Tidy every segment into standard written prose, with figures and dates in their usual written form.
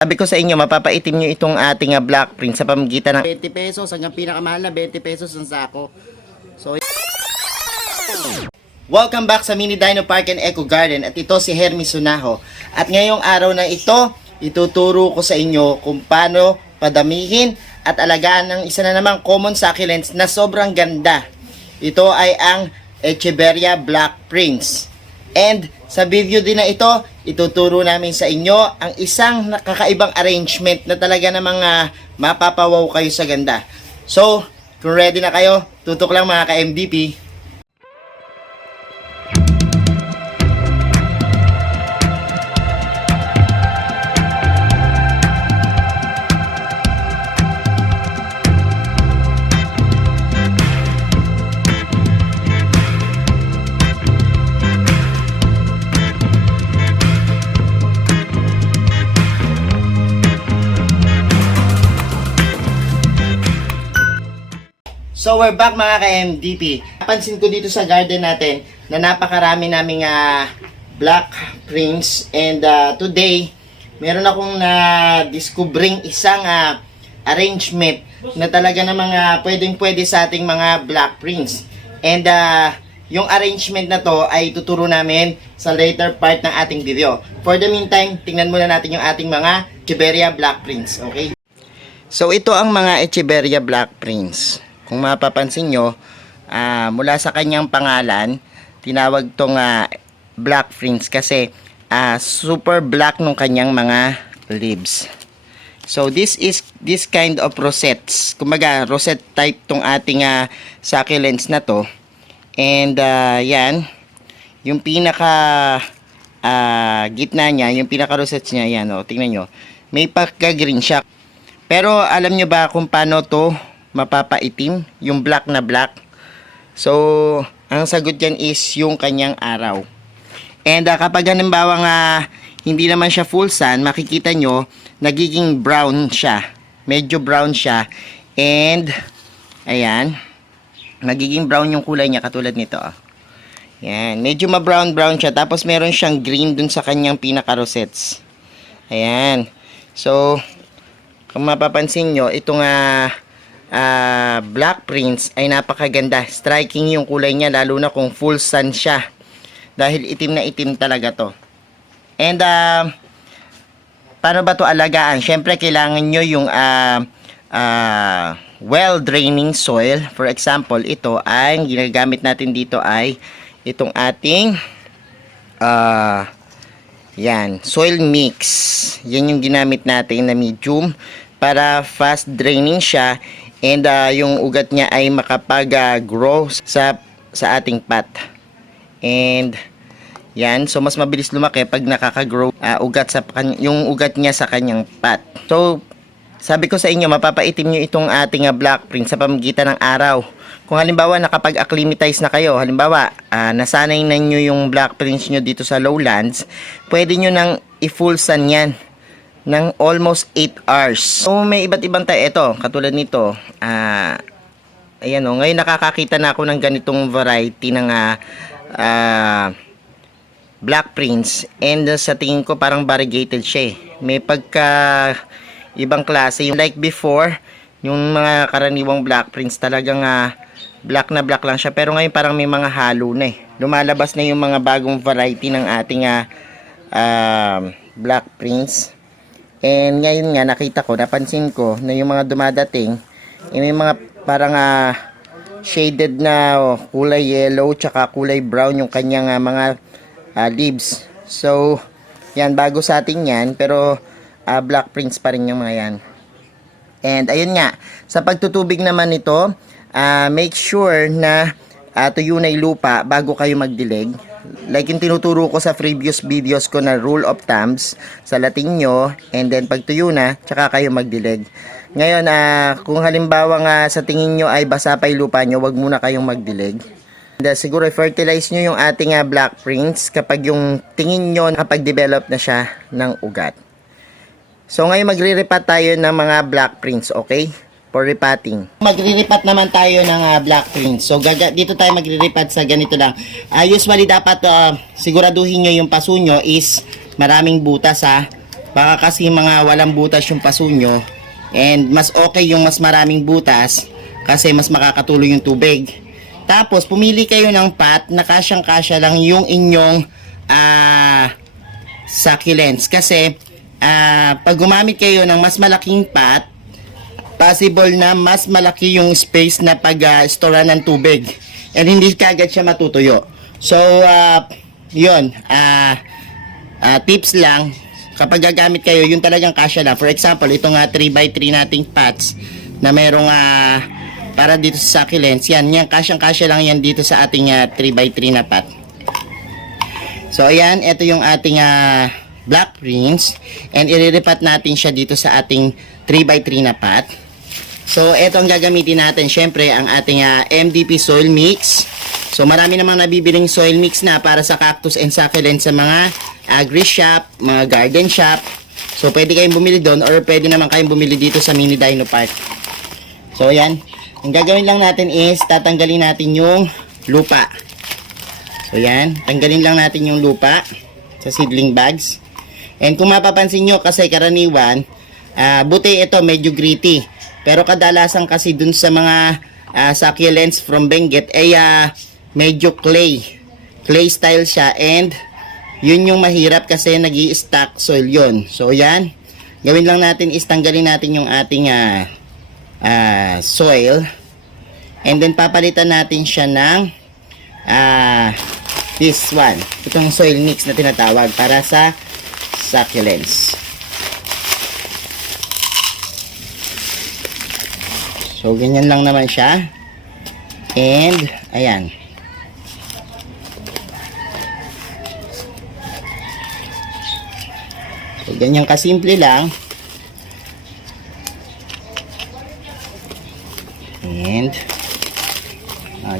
Sabi ko sa inyo, mapapaitim nyo itong ating black print sa pamamagitan ng 20 pesos hanggang pinakamahal na 20 pesos ang sako. So, welcome back sa Mini Dino Park and Eco Garden at ito si Hermes Sunaho. At ngayong araw na ito, ituturo ko sa inyo kung paano padamihin at alagaan ng isa na namang common succulents na sobrang ganda. Ito ay ang Echeveria Black Prince. And sa video din na ito, ituturo namin sa inyo ang isang nakakaibang arrangement na talaga namang mapapawaw kayo sa ganda. So, kung ready na kayo, tutok lang mga ka-MDP. So we're back mga ka-MDP. Napansin ko dito sa garden natin na napakarami naming black prints. And today, meron akong na-discovering isang arrangement na talaga namang pwedeng-pwede sa ating mga black prints. And yung arrangement na to ay tuturo namin sa later part ng ating video. For the meantime, tingnan muna natin yung ating mga Echeveria Black Prints. Okay? So ito ang mga Echeveria Black Prints. Kung mapapansin nyo, mula sa kanyang pangalan, tinawag tong black prince kasi super black nung kanyang mga leaves. So this kind of rosettes. Kumbaga, rosette type tong ating succulents na to. And yan, yung pinaka gitna niya, yung pinaka rosettes niya, yan o, tingnan nyo. May pagka-green siya. Pero alam nyo ba kung paano to mapapaitim, yung black na black? So, ang sagot dyan is yung kanyang araw. And kapag halimbawa hindi naman siya full sun, makikita nyo, nagiging brown siya. Medyo brown siya. And, ayan, nagiging brown yung kulay niya, katulad nito. Ayan, medyo ma-brown siya. Tapos, meron siyang green dun sa kanyang pinaka-rosettes. Ayan. So, kung mapapansin nyo, itong black prince ay napakaganda. Striking yung kulay niya, lalo na kung full sun siya. Dahil itim na itim talaga to. And paano ba to alagaan? Syempre kailangan nyo yung well draining soil. For example, ito ay ginagamit natin dito ay itong ating yan, soil mix. Yan yung ginamit natin na medium para fast draining siya. And yung ugat niya ay makapag-grow sa ating pot. And yan, so mas mabilis lumaki pag nakaka-grow yung ugat niya sa kanyang pot. So sabi ko sa inyo, mapapaitim nyo itong ating black print sa pamamagitan ng araw. Kung halimbawa nakapag-acclimatize na kayo, halimbawa nasanay na nyo yung black prints nyo dito sa lowlands, pwede nyo nang i-full sun yan ng almost 8 hours. So may iba't ibang ito, katulad nito. Ayan o, ngayon nakakakita na ako ng ganitong variety ng black prints. And sa tingin ko parang variegated siya. May pagka ibang klase. Yung like before, yung mga karaniwang black prints talagang black na black lang siya. Pero ngayon parang may mga halo na eh. Lumalabas na yung mga bagong variety ng ating black prints. And ngayon nga nakita ko, napansin ko na yung mga dumadating, may mga parang shaded na kulay yellow tsaka kulay brown yung kanyang mga leaves. So, yan, bago sa ating yan, pero black prints pa rin yung mga yan. And ayun nga, sa pagtutubig naman nito, make sure na tuyo na yung lupa bago kayo magdilig. Like yung tinuturo ko sa previous videos ko na rule of thumbs, salatin nyo, and then pag tuyo na, tsaka kayo magdilig. Ngayon, kung halimbawa sa tingin nyo ay basa pa yung lupa nyo, wag muna kayong magdilig. And, siguro fertilize nyo yung ating black prints kapag yung tingin nyo nakapag-develop na siya ng ugat. So ngayon magre-repat tayo ng mga black prints, okay? For repotting. Magre-repat naman tayo ng black prints. So dito tayo magre-repat sa ganito lang. Usually dapat siguraduhin nyo yung paso nyo is maraming butas Baka kasi mga walang butas yung paso nyo, and mas okay yung mas maraming butas kasi mas makakatulong yung tubig. Tapos pumili kayo ng pot na kasyang-kasya lang yung inyong succulents, kasi pag gumamit kayo ng mas malaking pot, possible na mas malaki yung space na pag-store ng tubig, and hindi kagad siya matutuyo. So yun, tips lang, kapag gagamit kayo, yung talagang kasya lang. For example, itong 3x3 nating pots na merong para dito sa succulents, yan kasyang-kasya lang yan dito sa ating 3x3 na pot. So ayan, ito yung ating Black Prince, and iriripat natin siya dito sa ating 3x3 na pot. So ito ang gagamitin natin, syempre ang ating MDP soil mix. So marami namang nabibiling soil mix na para sa cactus and succulents sa mga agri shop, mga garden shop. So pwede kayong bumili doon, or pwede naman kayong bumili dito sa Mini Dino Park. So ayan, ang gagawin lang natin is tatanggalin natin yung lupa. So yan, tanggalin lang natin yung lupa sa seedling bags. And kung mapapansin nyo, kasi karaniwan, buti ito medyo gritty. Pero kadalasan kasi dun sa mga succulents from Benguet ay medyo clay style siya, and yun yung mahirap kasi nag-i-stack soil yun. So yan, gawin lang natin is tanggalin natin yung ating soil, and then papalitan natin siya ng this one, itong soil mix na tinatawag para sa succulents. So ganyan lang naman siya, and ayan. So ganyan kasimple lang, and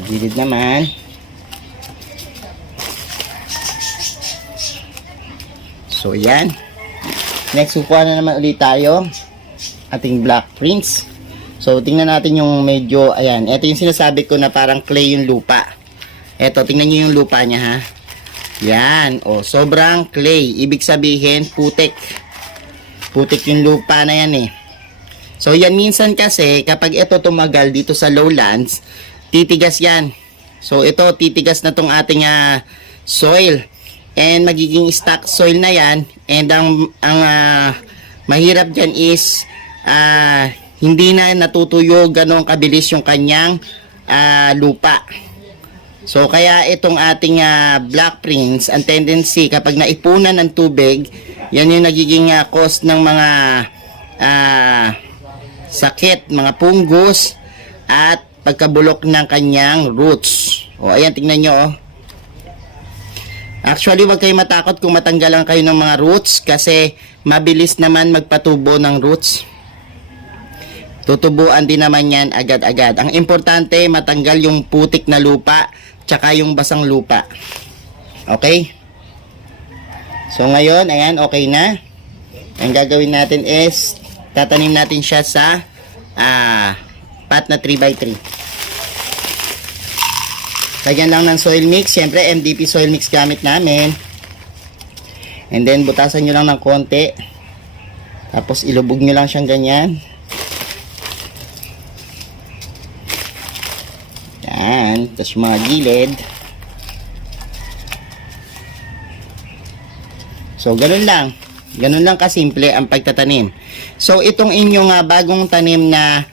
gilid naman. So yan, next kukuha na naman ulit tayo ating Black Prince. So tingnan natin yung medyo, ayan, ito yung sinasabi ko na parang clay yung lupa. Ito, tingnan nyo yung lupa niya, ha. Yan, sobrang clay, ibig sabihin putik yung lupa na yan, eh. So yan, minsan kasi kapag ito tumagal dito sa lowlands, titigas yan. So ito, titigas na tong ating soil, and magiging stock soil na yan, and ang mahirap dyan is hindi na natutuyo ganong kabilis yung kanyang lupa. So kaya itong ating Black Prince, ang tendency kapag naipunan ng tubig, yan yung nagiging cause ng mga sakit, mga punggos, at pagkabulok ng kanyang roots. Ayan, tingnan nyo, Actually, wag kayo matakot kung matanggalan kayo ng mga roots, kasi mabilis naman magpatubo ng roots. Tutubuan din naman yan agad-agad. Ang importante, matanggal yung putik na lupa tsaka yung basang lupa. Okay? So ngayon, ayan, okay na. Ang gagawin natin is tatanim natin siya sa pot na 3x3. Lagyan lang ng soil mix. Siyempre, MDP soil mix gamit namin. And then, butasan nyo lang ng konti. Tapos, ilubog nyo lang siyang ganyan. Yan. Tapos, mga gilid. So, ganun lang. Ganun lang kasimple ang pagtatanim. So, itong inyong bagong tanim na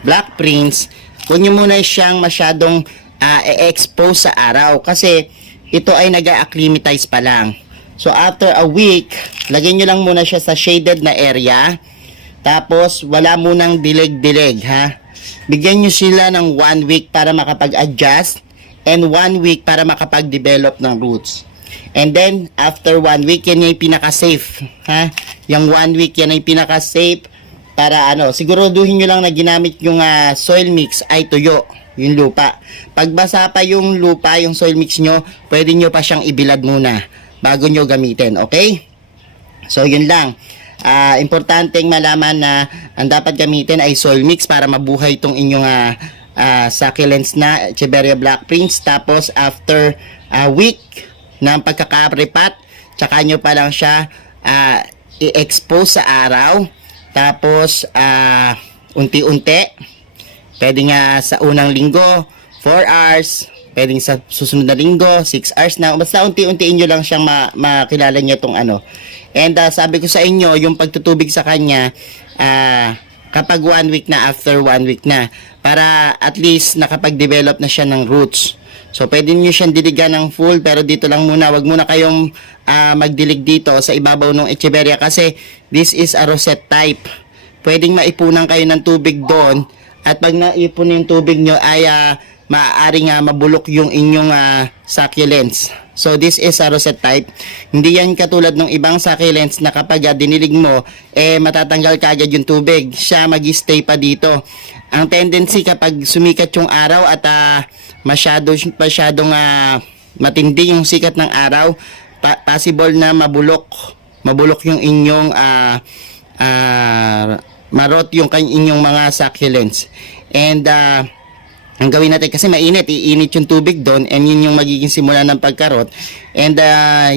Black Prince, huwag nyo muna siyang masyadong expose sa araw, kasi ito ay nag-acclimatize pa lang. So after a week, lagyan nyo lang muna siya sa shaded na area, tapos wala munang dilig-dilig, ha. Bigyan nyo sila ng 1 week para makapag-adjust, and 1 week para makapag-develop ng roots. And then after 1 week, yan yung pinaka-safe, ha. Yung 1 week, yan ay pinaka-safe para siguraduhin nyo lang na ginamit yung soil mix ay tuyo yung lupa. Pag basa pa yung lupa, yung soil mix nyo, pwede nyo pa siyang ibilad muna bago nyo gamitin, okay? So yun lang. Importanteng malaman na ang dapat gamitin ay soil mix para mabuhay itong inyong succulents na Echeveria Black Prince. Tapos after a week ng pagkakaripat, tsaka nyo pa lang siya i-expose sa araw. Tapos unti-unti. Pwede nga sa unang linggo 4 hours, pwedeng sa susunod na linggo 6 hours na. Basta unti-untiin nyo lang siyang makilala nyo tong ano. And sabi ko sa inyo, yung pagtutubig sa kanya, kapag 1 week na, after 1 week na, para at least nakapag-develop na siya ng roots. So pwede nyo siyang diligan ng full, pero dito lang muna, wag muna kayong magdilig dito sa ibabaw ng echeveria kasi this is a rosette type. Pwedeng maipunan kayo ng tubig doon, at pag naipon yung tubig nyo ay maaaring mabulok yung inyong succulents. So this is a rosette type. Hindi yan katulad ng ibang succulents na kapag dinilig mo, matatanggal kagad yung tubig. Siya mag-stay pa dito. Ang tendency kapag sumikat yung araw at masyadong matindi yung sikat ng araw, possible na mabulok yung inyong marot yung inyong mga succulents. And ang gawin natin, kasi mainit, iinit yung tubig doon, and yun yung magiging simula ng pagkarot, and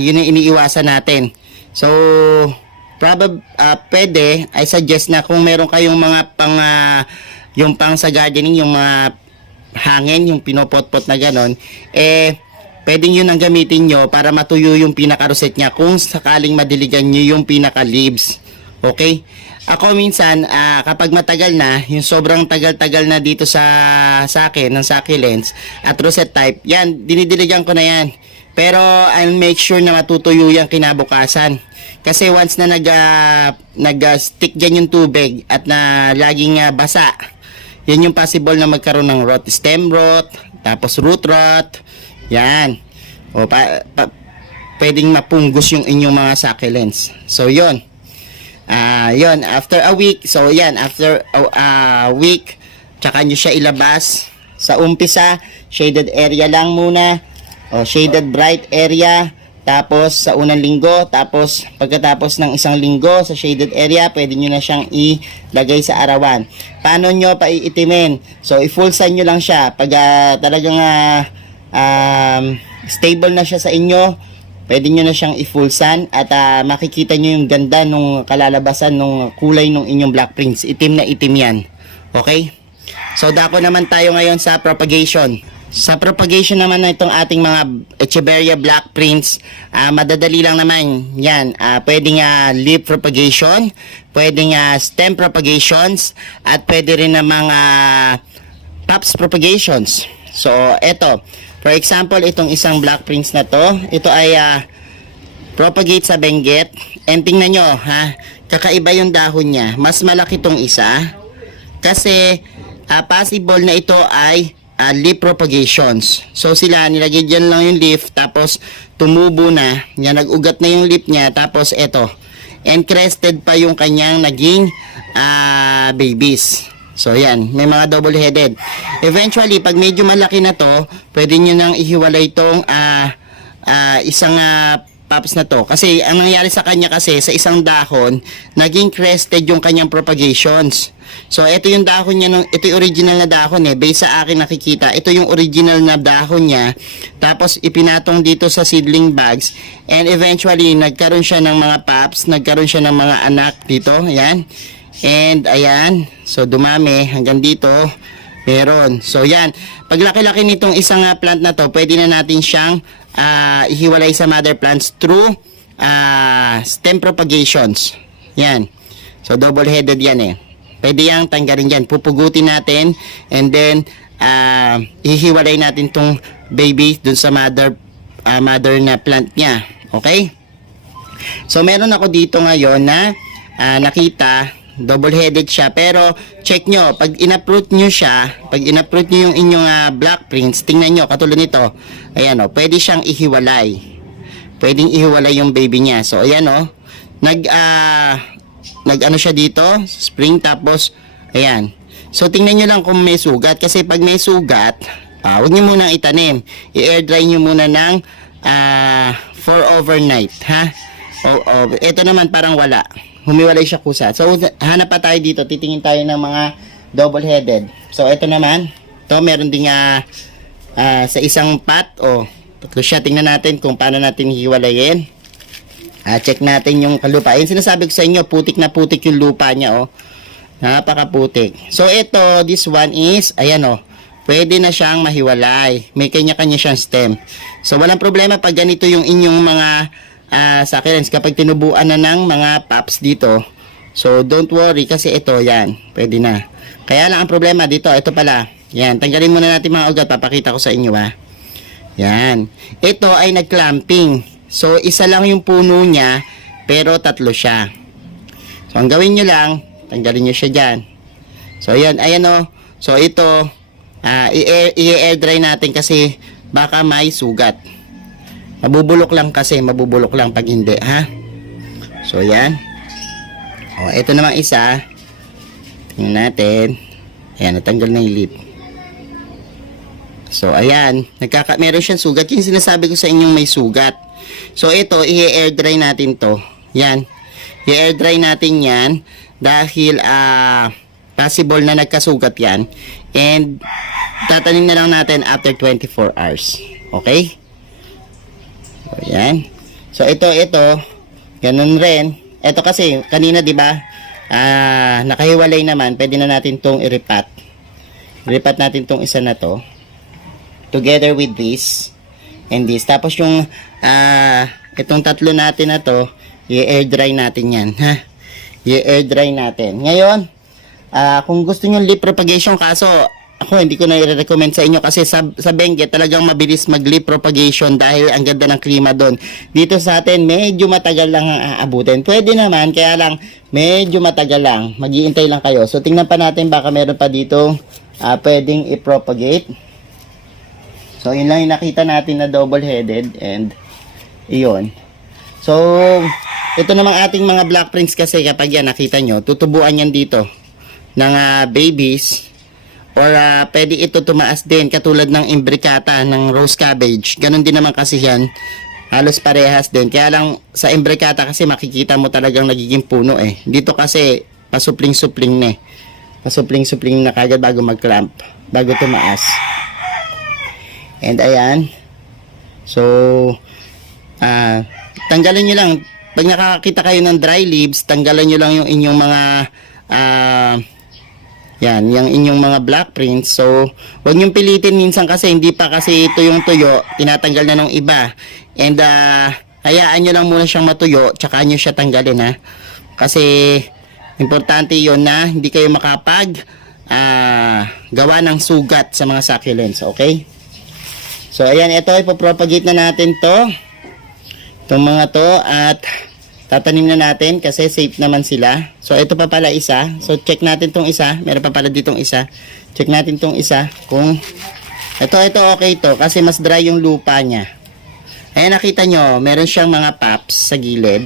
yun yung iniiwasan natin. So pwede, I suggest na kung meron kayong mga yung pang sa gardening, yung mga hangin, yung pinopot-pot na ganon, pwedeng yun ang gamitin nyo para matuyo yung pinaka-rosette nya kung sakaling madiligan nyo yung pinaka-leaves. Okay? Ako minsan, kapag matagal na, yung sobrang tagal-tagal na dito sa akin, ng succulents at rosette type, yan, dinidiligan ko na yan. Pero I'll make sure na matutuyo yung kinabukasan. Kasi once na nag-stick dyan yung tubig at na laging basa, yan yung possible na magkaroon ng rot, stem rot, tapos root rot, yan. O, pwedeng mapunggos yung inyong mga succulents. So, yun. Yun, after a week, so yan, after a week, tsaka nyo siya ilabas. Sa umpisa, shaded area lang muna, o shaded bright area, tapos sa unang linggo, tapos pagkatapos ng isang linggo sa shaded area, pwede nyo na siyang ilagay sa arawan. Paano nyo paiitimin? So, i-full sun nyo lang siya. Pag talagang stable na siya sa inyo, pwede nyo na siyang i-full sun at makikita nyo yung ganda nung kalalabasan nung kulay nung inyong black prints. Itim na itim yan. Okay? So, dako naman tayo ngayon sa propagation. Sa propagation naman na itong ating mga echeveria black prints, madadali lang naman yan. Pwedeng leaf propagation, pwedeng stem propagations, at pwede rin namang tops propagations. So, eto. For example, itong isang black prints na to, ito ay propagate sa Benguet. And tingnan nyo, kakaiba yung dahon niya. Mas malaki tong isa. Kasi, possible na ito ay leaf propagations. So, sila, nilagay dyan lang yung leaf, tapos tumubo na. Yan, nag-ugat na yung leaf niya, tapos ito. And crested pa yung kanyang naging babies. So, yan. May mga double-headed. Eventually, pag medyo malaki na to, pwede nyo nang ihiwalay itong isang pops na to. Kasi, ang nangyari sa kanya kasi, sa isang dahon, naging crested yung kanyang propagations. So, ito yung dahon niya, ito yung original na dahon Based sa akin nakikita, ito yung original na dahon niya. Tapos, ipinatong dito sa seedling bags. And eventually, nagkaroon siya ng mga pops, nagkaroon siya ng mga anak dito. Ayan. And ayan, so dumami hanggang dito, meron. So yan, pag laki-laki nitong isang plant na to, pwede na natin siyang ihiwalay sa mother plants through stem propagations. Yan. So double-headed yan Pwede yang tanggalin yan, pupugutin natin, and then ihiwalay natin tong baby dun sa mother na plant niya. Okay? So meron ako dito ngayon na nakita, double-headed siya, pero check nyo, pag in-uproot nyo siya, pag in-uproot nyo yung inyong black prints, tingnan nyo, katulad nito, ayan pwede siyang ihiwalay, pwedeng ihiwalay yung baby niya. So ayan nag ano siya dito, spring, tapos ayan. So tingnan nyo lang kung may sugat, kasi pag may sugat, huwag nyo munang itanim, i-air dry nyo muna ng for overnight, ito naman parang wala, humiwalay siya kusa. So, hanap pa tayo dito. Titingin tayo ng mga double-headed. So, ito naman. Ito, meron din sa isang pot. Tatlo siya. Tingnan natin kung paano natin hiwalayin. Check natin yung lupa. Ayun, sinasabi ko sa inyo, putik na putik yung lupa niya, oh. Napakaputik. So, ito, this one is, ayan, oh. Pwede na siyang mahiwalay. May kanya-kanya siyang stem. So, walang problema pag ganito yung inyong mga succulents. Kapag tinubuan na ng mga pops dito. So, don't worry kasi ito, yan. Pwede na. Kaya lang ang problema dito, ito pala. Yan, tanggalin muna natin mga ugat. Papakita ko sa inyo, ha. Yan. Ito ay nag-clamping. So, isa lang yung puno niya, pero tatlo siya. So, ang gawin nyo lang, tanggalin nyo siya dyan. So, ayan, ayan o. So, ito, i-air dry natin kasi baka may sugat. Mabubulok lang kasi, mabubulok lang pag hindi, ha? So, ayan. O, ito namang isa. Tingnan natin. Ayan, natanggal na yung lip. So, ayan. Meron siyang sugat. Yung sinasabi ko sa inyong may sugat. So, ito, i-air dry natin to. Yan. I-air dry natin yan dahil, possible na nagkasugat yan. And, tatanim na lang natin after 24 hours. Okay? So, yan. So, ito, ganun rin. Ito kasi, kanina, di ba, nakahiwalay naman. Pwede na natin tong i-repat. I-repat natin tong isa na to. Together with this and this. Tapos yung itong tatlo natin na to, i-air dry natin yan, ha? I-air dry natin. Ngayon, kung gusto niyo leaf propagation, kaso ako hindi ko na i-recommend sa inyo kasi sa Benguet talagang mabilis mag leaf propagation dahil ang ganda ng klima doon. Dito sa atin medyo matagal lang ang aabutin. Pwede naman, kaya lang medyo matagal lang. Mag-iintay lang kayo. So tingnan pa natin baka meron pa dito pwedeng i-propagate. So, yun lang yung nakita natin na double-headed and iyon. So, ito namang ating mga black prints kasi kapag yan nakita nyo, tutubuan yan dito ng babies or pwede ito tumaas din katulad ng imbricata ng rose cabbage. Ganon din naman kasi yan. Halos parehas din. Kaya lang sa imbricata kasi makikita mo talagang nagiging puno eh. Dito kasi pasupling-supling na eh. Pasupling-supling na kagad bago mag-clamp. Bago tumaas. And ayan. So, tanggalin nyo lang. Pag nakakita kayo ng dry leaves, tanggalan nyo lang yung inyong mga, yan, yung inyong mga black prints. So, huwag nyong pilitin minsan kasi hindi pa kasi ito yung tuyo, tinatanggal na ng iba. And, hayaan nyo lang muna siyang matuyo, tsaka nyo siya tanggalin, ha. Kasi, importante yon na hindi kayo makapag, gawa ng sugat sa mga succulents, okay? So, ayan, ito, ipopropagate na natin to. Itong mga to, at tatanim na natin kasi safe naman sila. So, ito pa pala isa. So, check natin tong isa. Meron pa pala ditong isa. Check natin tong isa. Kung, ito, okay to. Kasi mas dry yung lupa niya. Ayan, nakita nyo, meron siyang mga pops sa gilid.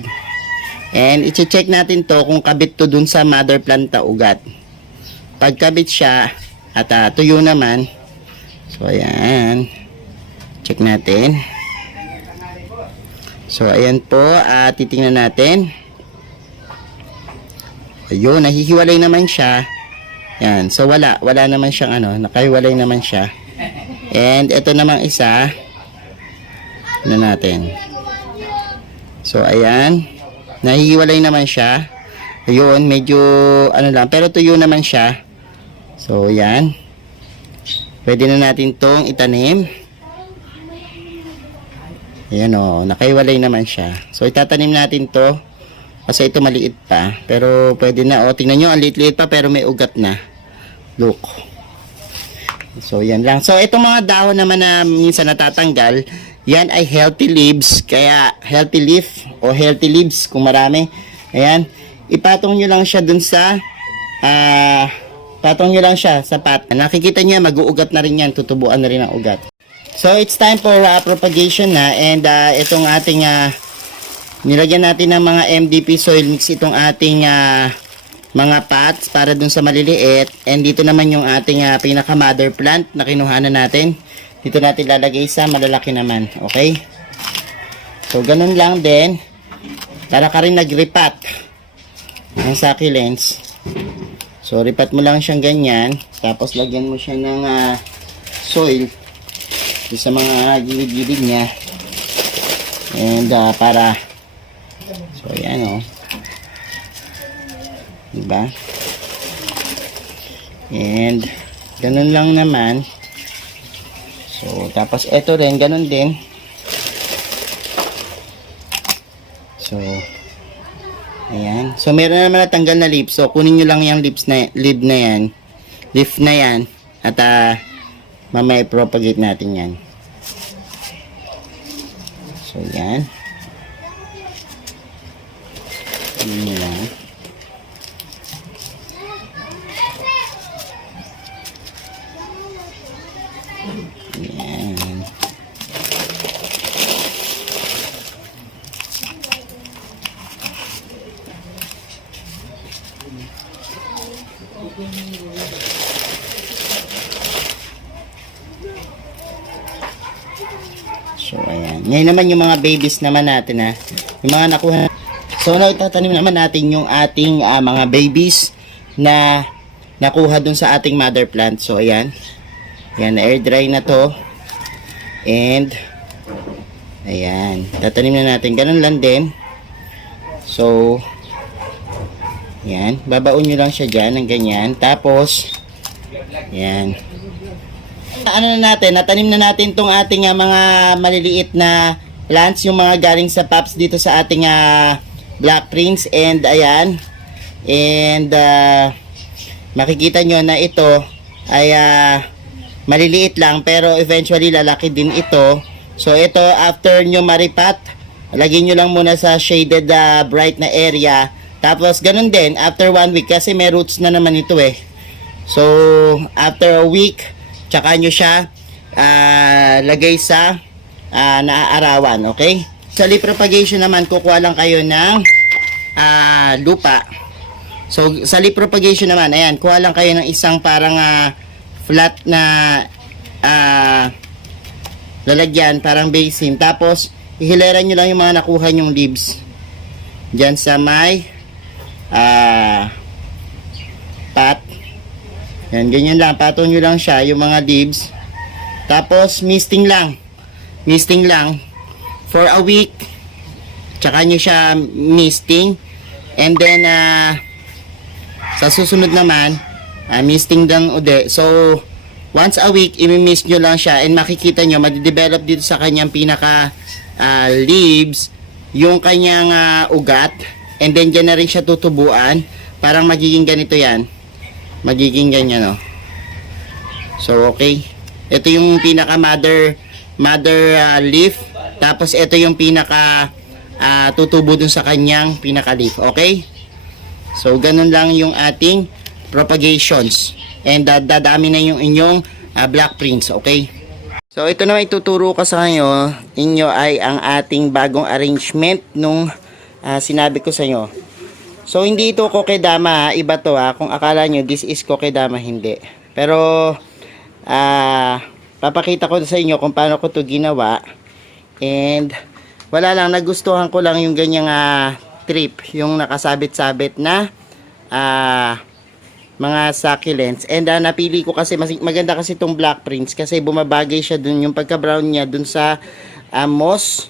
And, i-check natin to kung kabit to dun sa mother plant na ugat. Pag kabit siya, at tuyo naman. So, ayan. Check natin. So, ayan po. Titingnan natin. Ayun, nahihiwalay naman siya. Yan. So, wala naman siyang nakahiwalay naman siya. And, ito namang isa. Ano natin. So, ayan. Nahihiwalay naman siya. Ayun, medyo, lang. Pero tuyo naman siya. So, yan. Pwede na natin tong itanim. Ayan o, nakahiwalay naman siya. So, itatanim natin to. Kasi ito maliit pa. Pero, pwede na. O, tingnan nyo, ang liit-liit pa pero may ugat na. Look. So, yan lang. So, itong mga dahon naman na minsan natatanggal, yan ay healthy leaves. Kaya, healthy leaf o healthy leaves kung marami. Ayan. Ipatong nyo lang siya dun sa, patong nyo lang siya sa pat. Nakikita nyo, mag-uugat na rin yan. Tutubuan na rin ang ugat. So, it's time for propagation na. And, itong ating, nilagyan natin ng mga MDP soil mix itong ating mga pots para dun sa maliliit. And dito naman yung ating pinaka mother plant na kinuhanan natin. Dito natin lalagay sa malalaki naman. Okay? So, ganun lang din. Para ka rin nag-repat ng succulents. So, repat mo lang siyang ganyan. Tapos, lagyan mo siya ng soil sa mga gilid-gilid niya. And, para So, ayan o. Diba? And, ganun lang naman. So, tapos ito rin, ganun din. So, ayan. So, meron naman natanggal na lip. So, kunin nyo lang yung leaf na yan. At, mamaya i-propagate natin yan. So, yan. Kunin nyo lang. Yan. So, ayan. Ngayon naman yung mga babies naman natin, ha. Yung mga nakuha. So, now itatanim naman natin yung ating mga babies na nakuha dun sa ating mother plant. So, ayan. Ayan, air dry na to. And, ayan. Tatanim na natin. Ganun lang din. So, ayan. Babaon nyo lang siya dyan ng ganyan. Tapos, ayan. Ano na natin, natanim na natin tong ating mga maliliit na plants, yung mga galing sa pops dito sa ating Black Prince. And ayan, and makikita nyo na ito ay maliliit lang pero eventually lalaki din ito. So ito, after nyo maripat, lagyan nyo lang muna sa shaded bright na area. Tapos ganun din after 1 week kasi may roots na naman ito eh. So after a week, tsaka nyo siya lagay sa naaarawan, okay? Sa leaf propagation naman, kukuha lang kayo ng lupa. So, sa leaf propagation naman, ayan, kuha lang kayo ng isang parang flat na lalagyan, parang basin. Tapos, ihileran nyo lang yung mga nakuha nyong leaves. Diyan sa may pot. Yan, ganyan lang. Patong nyo lang siya, yung mga leaves. Tapos, misting lang. Misting lang. For a week. Tsaka nyo siya misting. And then, sa susunod naman, misting lang uli. So, once a week, imimist nyo lang siya. And makikita nyo, madidevelop dito sa kanyang pinaka leaves, yung kanyang ugat. And then, dyan na rin siya tutubuan. Parang magiging ganito yan. Magiging ganyan, no? So, okay. Ito yung pinaka mother leaf. Tapos, ito yung pinaka tutubo dun sa kanyang pinaka leaf. Okay? So, ganun lang yung ating propagations. And dadami na yung inyong Black Prince. Okay? So, ito naman ituturo ko sa inyo ay ang ating bagong arrangement nung sinabi ko sa inyo. So, hindi ito kokedama, iba to kung akala nyo, this is kokedama, hindi. Pero, papakita ko sa inyo kung paano ko to ginawa. And, wala lang, nagustuhan ko lang yung ganyang trip, yung nakasabit-sabit na mga succulents. And, napili ko kasi, maganda kasi itong Black Prince kasi bumabagay siya dun, yung pagka-brown niya dun sa moss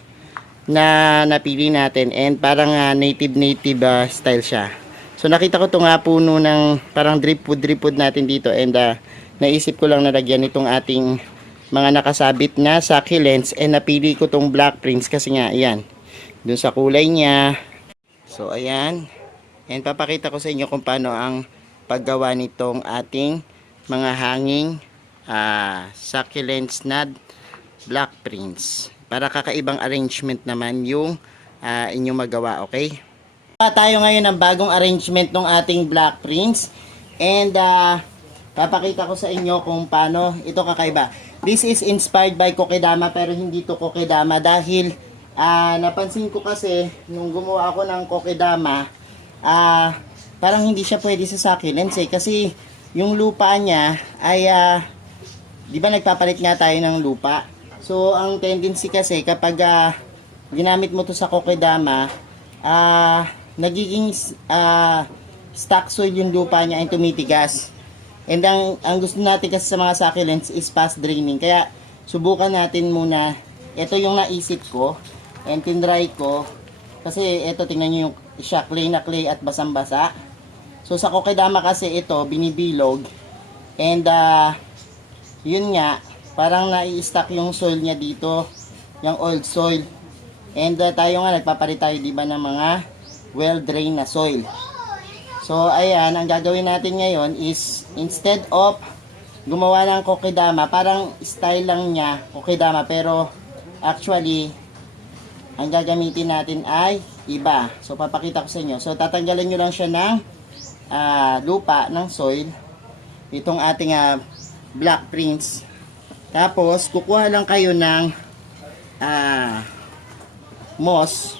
na napili natin, and parang native style siya. So nakita ko itong puno ng parang drip wood natin dito, and naisip ko lang nalagyan itong ating mga nakasabit na succulents, and napili ko itong Black Prince kasi nga ayan, dun sa kulay niya. So ayan, and papakita ko sa inyo kung paano ang paggawa nitong ating mga hanging succulents na Black Prince. Para kakaibang arrangement naman yung inyong magawa, okay? Tayo ngayon ng bagong arrangement ng ating Black Prince. And papakita ko sa inyo kung paano ito kakaiba. This is inspired by kokedama, pero hindi to kokedama dahil napansin ko kasi nung gumawa ako ng kokedama, parang hindi siya pwede sa succulents kasi yung lupa niya ay di ba nagpapalit nga tayo ng lupa? So, ang tendency kasi kapag ginamit mo to sa kokedama, nagiging stock soil yung lupa niya ay tumitigas. And ang gusto natin kasi sa mga succulents is fast draining. Kaya, subukan natin muna. Ito yung naisip ko. And tinry ko. Kasi ito, tingnan nyo yung siya, clay na clay at basang-basa. So sa kokedama kasi ito, binibilog. And yun nga, parang nai-stack yung soil niya dito, yung old soil. And tayo nga, nagpapalit tayo diba ng mga well-drained na soil. So ayan, ang gagawin natin ngayon is, instead of gumawa ng kokedama, parang style lang niya, kokedama, pero actually, ang gagamitin natin ay iba. So papakita ko sa inyo. So tatanggalan nyo lang siya ng lupa, ng soil. Itong ating Black Prince. Tapos kukuha lang kayo ng moss.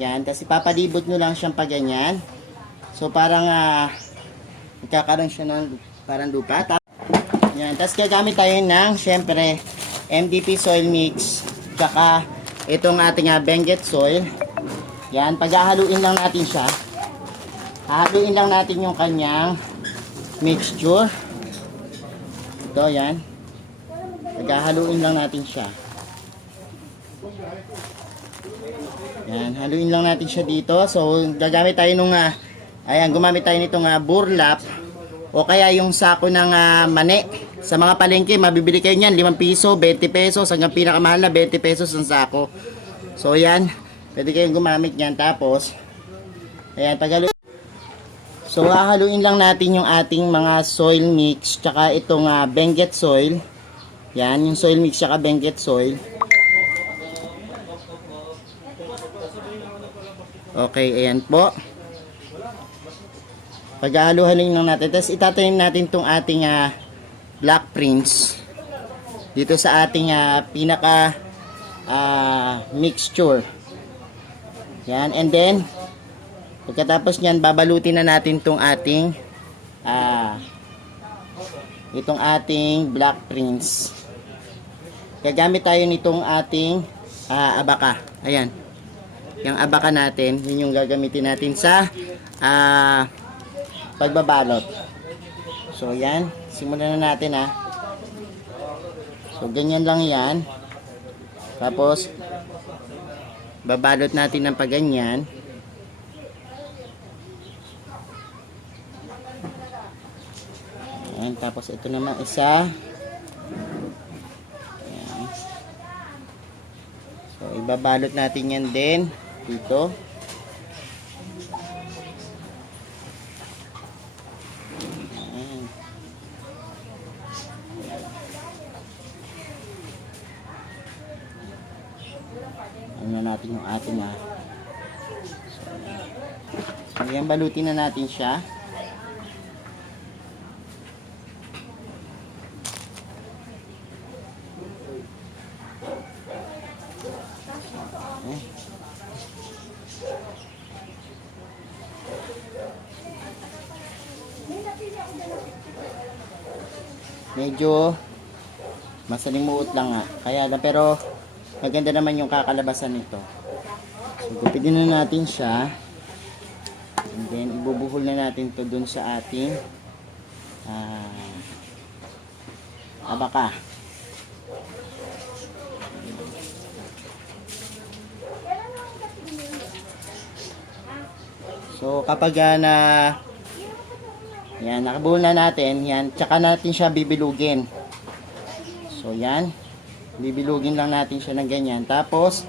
Yan, tapos ipapadibot nyo lang siyang paganyan. So parang magkakaroon siya ng parang lupa. Yan, tapos gagamit tayo ng syempre MDP soil mix. Tsaka itong ating Benguet soil. Yan, paghahaluin lang natin siya. Hahaluin lang natin yung kanyang mixture. Ito, yan. Paghahaluin lang natin siya. Yan, haluin lang natin siya dito. So, gagamit tayo nung, ayan, gumamit tayo nitong burlap. O kaya yung sako ng mani. Sa mga palengke, mabibili kayo niyan, 5 piso, 20 pesos, hanggang pinakamahal na 20 pesos ang sako. So, yan. Pwede kayong gumamit yan. Tapos, ayan, paghaluin. So, hahaluin lang natin yung ating mga soil mix, tsaka itong Benguet soil. Yan, yung soil mix, tsaka Benguet soil. Okay, ayan po. Paghahaluin lang natin. Tapos, itatanim natin itong ating Black Prince dito sa ating pinaka mixture. Yan, and then pagkatapos niyan, babalutin na natin itong ating Black Prince. Gagamit tayo nitong ating abaka. Ayan. Yung abaka natin, yun yung gagamitin natin sa pagbabalot. So, yan. Simulan na natin So, ganyan lang yan. Tapos, babalot natin ng paganyan. Ayan, tapos ito naman isa. Ayan. So, ibabalot natin yan din dito. Ayan. Ano na natin yung ating so, ayan, balutin na natin siya. Medyo masalimuot lang kaya lang, pero maganda naman yung kakalabasan nito. So, gupitin na natin siya. And then, ibubuhol na natin to dun sa ating abaka. So, kapag yan, nakabuhol na natin, yan, tsaka natin siya bibilugin. So, yan. Bibilugin lang natin siya ng ganyan. Tapos,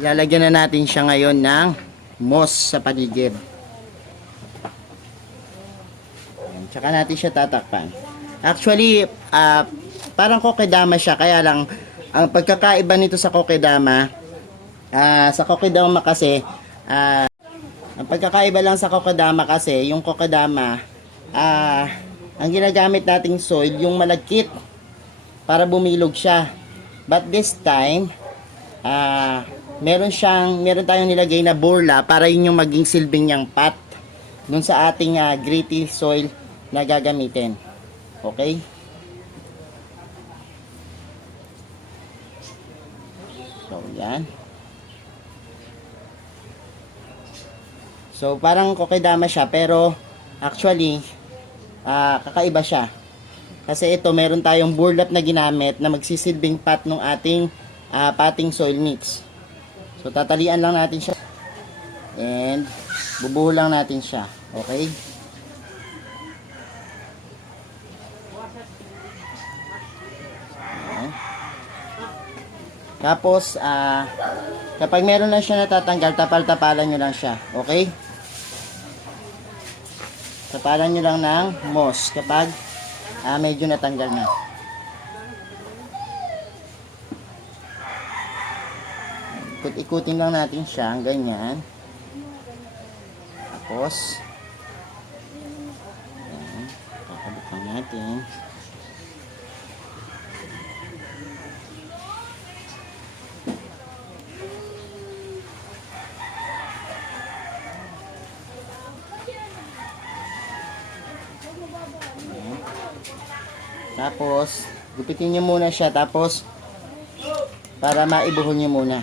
lalagyan na natin siya ngayon ng moss sa paligid. Yan, tsaka natin siya tatakpan. Actually, parang kokedama siya. Kaya lang, ang pagkakaiba nito sa kokedama kasi, ang pagkakaiba lang sa kokedama kasi, yung kokedama, ang ginagamit nating soil, yung malagkit, para bumilog siya. But this time, meron tayong nilagay na burla para yun yung maging silbing niyang pot dun sa ating gritty soil na gagamitin. Okay? So, yan. So, parang kokedama siya, pero actually, kakaiba siya. Kasi ito, meron tayong burlap na ginamit na magsisilbing pot ng ating potting soil mix. So, tatalian lang natin siya. And, bubuhol lang natin siya. Okay? Ayan. Tapos, kapag meron na siya natatanggal, tapal-tapalan nyo lang siya. Okay? Tapalan nyo lang ng moss kapag medyo natanggal na. Ikut-ikutin lang natin siya, ganyan. Tapos, ayan, kakabit lang natin. Ayan. Tapos, gupitin nyo muna siya, tapos, para maibuhol nyo muna.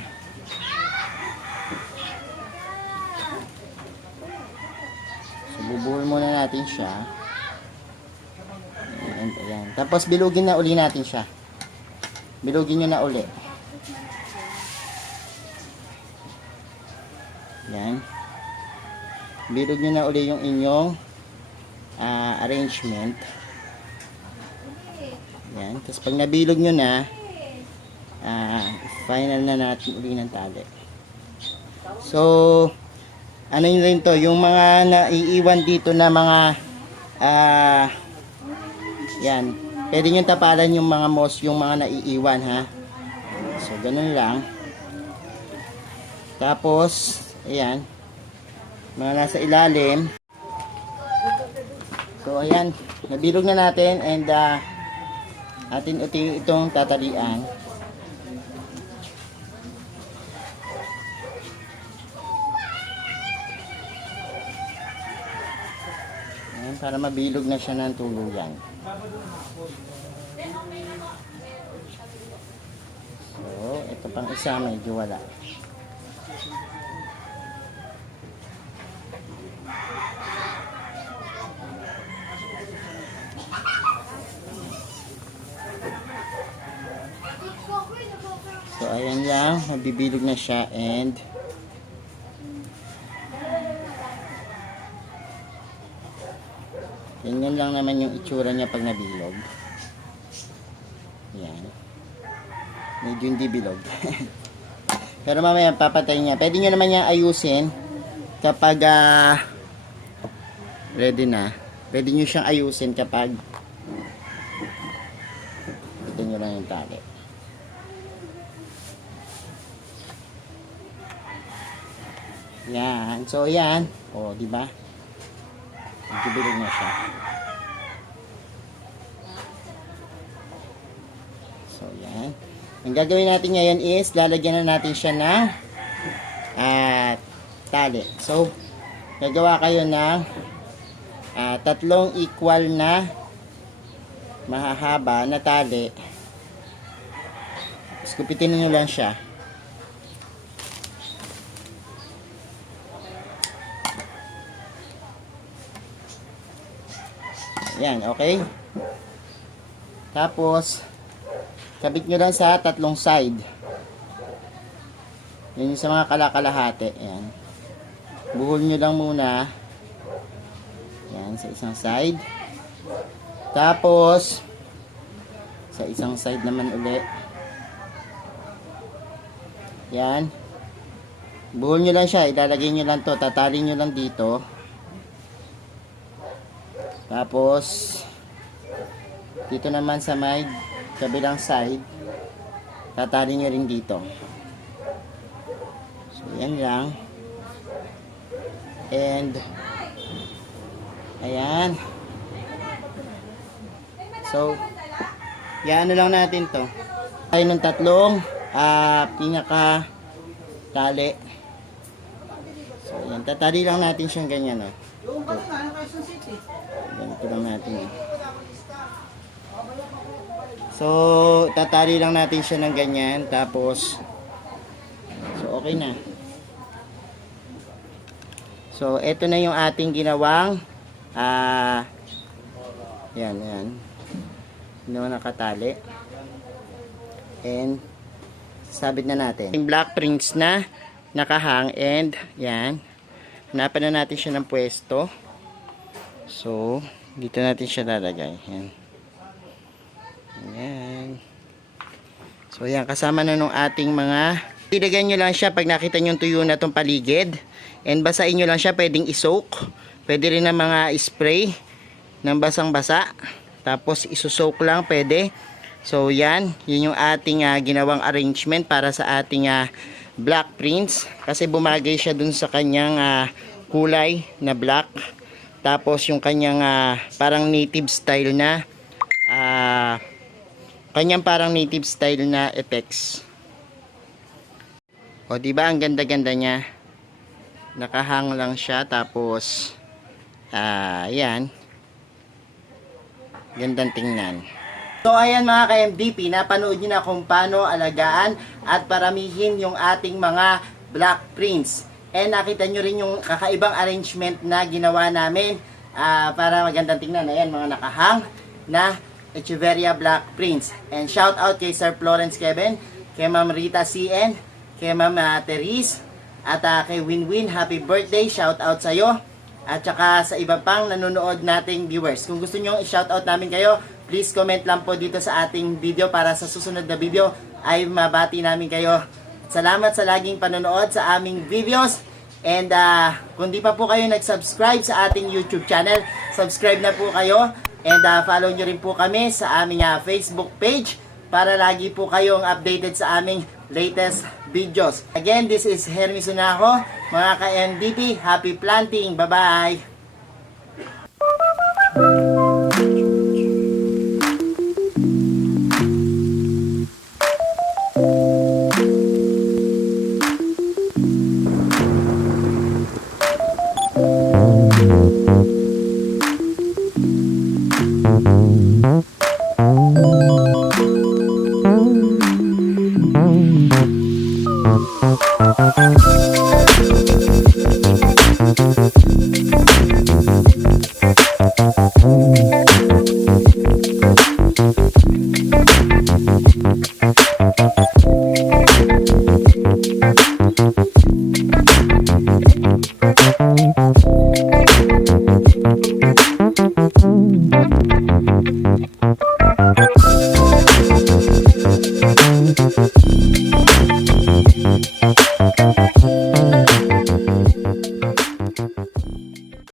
Bubuhol muna natin siya. Ayan, ayan. Tapos bilugin na uli natin siya. Bilugin nyo na uli. Ayan. Bilog nyo na uli yung inyong arrangement. Ayan. Tapos pag nabilog nyo na, final na natin uli ng tali. So, ano yun rin to, yung mga naiiwan dito na mga yan, pwede nyo tapalan yung mga moss, yung mga naiiwan ha. So, ganun lang. Tapos, ayan, mga nasa ilalim. So, ayan, nabilog na natin and atin itong tatalian. Para mabilog na siya ng tuluyan. So, ito pang isa medyo wala. So, ayan lang. Mabibilog na siya and ganyan lang naman yung itsura niya pag nabilog. Yan. Medyo hindi bilog. Pero mamaya papatay niya. Pwede nyo naman niya ayusin kapag ready na. Pwede nyo siyang ayusin kapag ito nyo lang yung tali. Yan. So, yan. O, di ba? Medyo bilog na siya. So, yan. Ang gagawin natin ngayon is, lalagyan na natin siya ng tali. So, gagawa kayo ng tatlong equal na mahahaba na tali. Skupitin nyo lang siya. Yan, okay? Tapos, kabit nyo lang sa tatlong side. Yan yung sa mga kalakalahati. Yan. Buhol nyo lang muna. Yan, sa isang side. Tapos, sa isang side naman uli. Yan. Buhol nyo lang siya. Ilalagay nyo lang to. Tatali nyo lang dito. Tapos, dito naman sa may kabilang side, tatali nyo rin dito. So, yan lang. And, ayan. So, yan lang natin to. Ay, ng tatlong pinaka tali. So, yan. Tatali lang natin siyang ganyan, oh. Ganito lang natin, oh. So, tatali lang natin siya ng ganyan. Tapos, so, okay na. So, ito na yung ating ginawang yan. Ginawa nakatali. And, sabit na natin. Yung black prints na nakahang, and yan. Hanapan na natin siya ng pwesto. So, dito natin siya lalagay. Yan. Yan. So, yan. Kasama na nung ating mga... Ilagay nyo lang siya pag nakita nyo tuyo na tong paligid. And basahin nyo lang siya. Pwedeng isoak. Pwede rin na mga spray ng basang-basa. Tapos, isusoak lang. Pwede. So, yan. Yun yung ating ginawang arrangement para sa ating black prints. Kasi bumagay siya dun sa kanyang kulay na black. Tapos, yung kanyang parang native style na kanyang parang native style na effects. O, diba ang ganda-ganda niya? Nakahang lang siya. Tapos, yan. Gandang tingnan. So, ayan mga ka-MDP, napanood nyo na kung paano alagaan at paramihin yung ating mga black prints. And nakita nyo rin yung kakaibang arrangement na ginawa namin para magandang tingnan. Ayan, mga nakahang na Echeverria Black Prints. And shout out kay Sir Florence Kevin, kay Ma'am Rita CN, kay Ma'am Therese, at kay Winwin. Happy birthday, shout out sa'yo. At saka sa iba pang nanonood nating viewers. Kung gusto nyo i-shout out namin kayo, please comment lang po dito sa ating video para sa susunod na video ay mabati namin kayo. Salamat sa laging panonood sa aming videos. And kung di pa po kayo nag-subscribe sa ating YouTube channel, subscribe na po kayo. And follow nyo rin po kami sa aming Facebook page para lagi po kayong updated sa aming latest videos. Again, this is Hermes Unajo. Mga ka-MDP, happy planting. Bye-bye! Thank you.